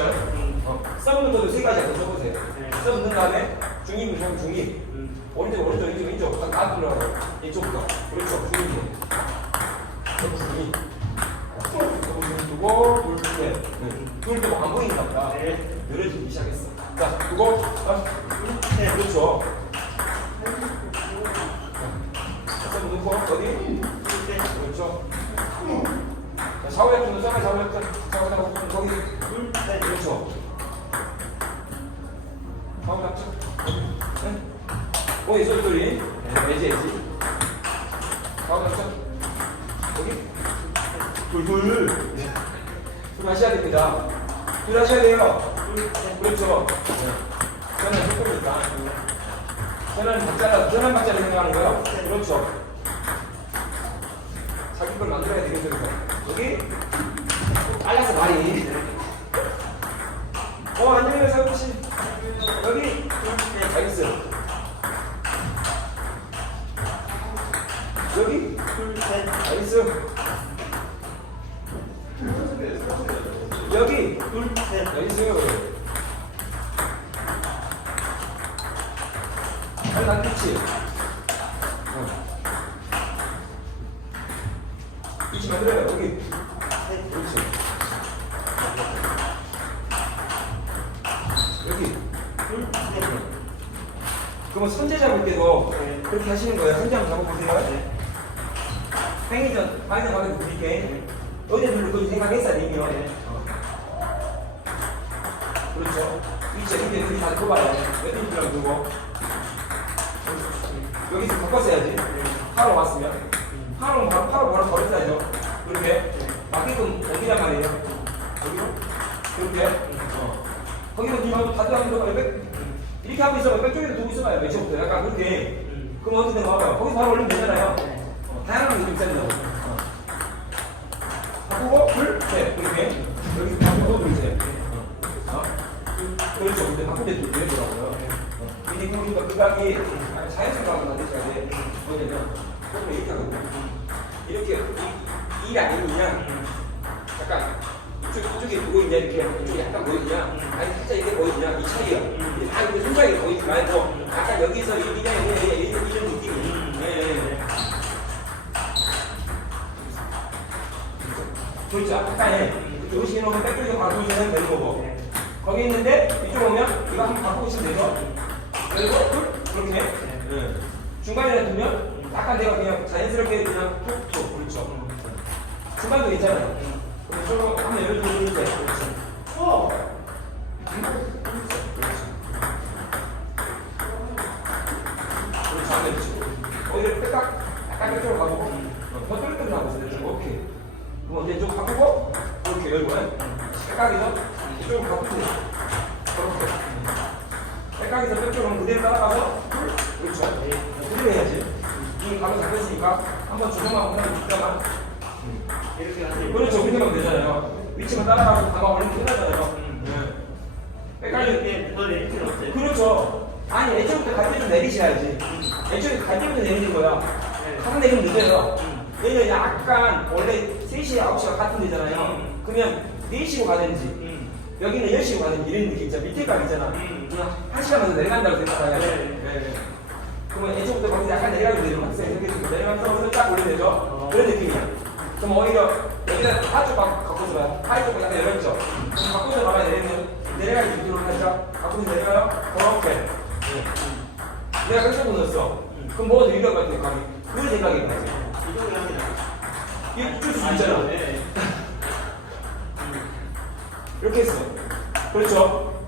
어, 써붙는 것도 세 가지 한번 써보세요. 써붙는 다음에 중립, 중, 중립. 오른쪽, 오른쪽, 왼쪽, 왼쪽. 딱 나한테 들어가고. 이쪽부터. 그렇죠. 중립. 중립 두고, 둘, 셋. 네. 둘, 또안 보인다 보다. 늘어지기 시작했어. 자, 두고, 아, 그렇죠. 써붙는 거, 어디? 그렇죠. 자, 샤워할 좀 써봐, 샤워할 좀. 샤워할 좀, 거기. 그렇죠. 좀. 네. 거기 소리 소리. 애지, 애지. 샤워할 좀. 여기. 둘, 둘. 네. 둘 하셔야 됩니다. 둘 하셔야 돼요. 그렇죠. 네. 저는 조금이니까. 저는 박자라, 저는 박자를 생각하는 거예요. 그렇죠. 자기 걸 만들어야 되겠죠. 여기. 빨라서 말이. 어, 안녕히 계세요, 혹시. 여기. 나이스. 여기. 나이스. 여기. 나이스. 빨리 안 됐지? 어. 위 치 만들어요, 여기. 그렇지. 여기. 그러면 선제 잡을 때도 그렇게 하시는 거예요. 선제 한번 잡아보세요. 행위전, 방위전 가면 드릴게. 어디를 그 생각했어야 되면. 그렇죠. 위치, 근데 여기 다. 어디 들어 두고. 여기서 바꿨어야지. 하러 왔으면. 하러, 바로, 바로 바로 버렸어야죠. 그렇게. 맞게끔 옮기란 말이에요. 여기로. 그렇게. 어. 거기서 니가 다들 하는 거 백, 이렇게 하고 있어봐. 백쪽에도 두고 있어봐요. 매체부터. 약간 그렇게. 그럼 어떻게 나와요? 거기서 바로 올리면 되잖아요. 어, 다양한 게 있잖아요. 어. 바꾸고, 둘, 셋. 이렇게. 여기 바꾸고, 둘, 셋. 어? 그렇죠. 근데 바꿀 때도 되더라고요. 이게 그러니까 그각이 자연스러운 거 만드셔야 돼. 뭐냐면, 조금 이렇게 하거든요. 이렇게, 이, 이 그냥, 약간, 이쪽, 이쪽에 보이냐, 이렇게, 이쪽에 약간 보이냐, 아니, 살짝 이게 보이냐, 이. 이게 다 이렇게 손가락이 보이지 말고, 약간 여기서 이, 이냥, 이런, 이런, 느낌이. 예. 그렇죠. 약간의, 오시는 오면 백쪽에 바꾸시면 되는 거고. 거기 있는데, 이쪽 오면, 이거 한번 바꾸시면 되죠. 그리고, 둘, 그렇게. 예. 중간에 두면, 약간 내가 그냥 자연스럽게 그냥 툭툭, 그렇죠. 중간도 있잖아요. 그럼 서로 한번 열어주는데, 그렇죠. 어! 그렇죠. 안 되지. 오히려 딱, 약간 이쪽으로 가보고, 어, 더 똘똘하고 있어요. 좀 오케이. 그럼 이제 좀 바꾸고, 이렇게 열고, 색깔이죠? 이쪽으로 바꾸고, 그렇게. 색깔에서 뼈쪽은 그대로 따라가서, 잡혔으니까, 한번 주먹만 보면 주다만, 이렇게 하세요. 그렇죠. 그렇게 하면 되잖아요. 위치만 따라가서 감아 올리면 끝나잖아요. 네. 이렇게 더 내릴 필요 없어요. 그렇죠. 아니, 애초부터 갈때좀 내리셔야지. 애초에 갈 때부터 내리는 거야. 가서 내리면 늦어요. 얘는 약간 원래 3시, 9시가 같은 데잖아요. 그러면 4시로 가든지, 음. 여기는 10시로 가든지 이런 느낌 있잖아. 밑에 각 있잖아. 음. 그냥 1시간마다 내려간다고 생각하냐. 네. 네. 그러면 애초부터 거기서 약간 올리면 되죠. 어. 그런 느낌이야. 그럼 오히려 여기다 하쪽 바꿔서 봐요. 하쪽 약간 열었죠. 그럼 바꿔서 봐봐야 내리면 내려가기 위주로 하죠. 바꿔서 내려가요. 그렇게. 네. 내가 그렇게 보냈어. 그럼 뭐가 더 유리할 것 같아요, 감이? 그걸 생각해봐야지. 이쪽에 합니다. 이거 줄수 있잖아. 네. 이렇게 했어. 그렇죠.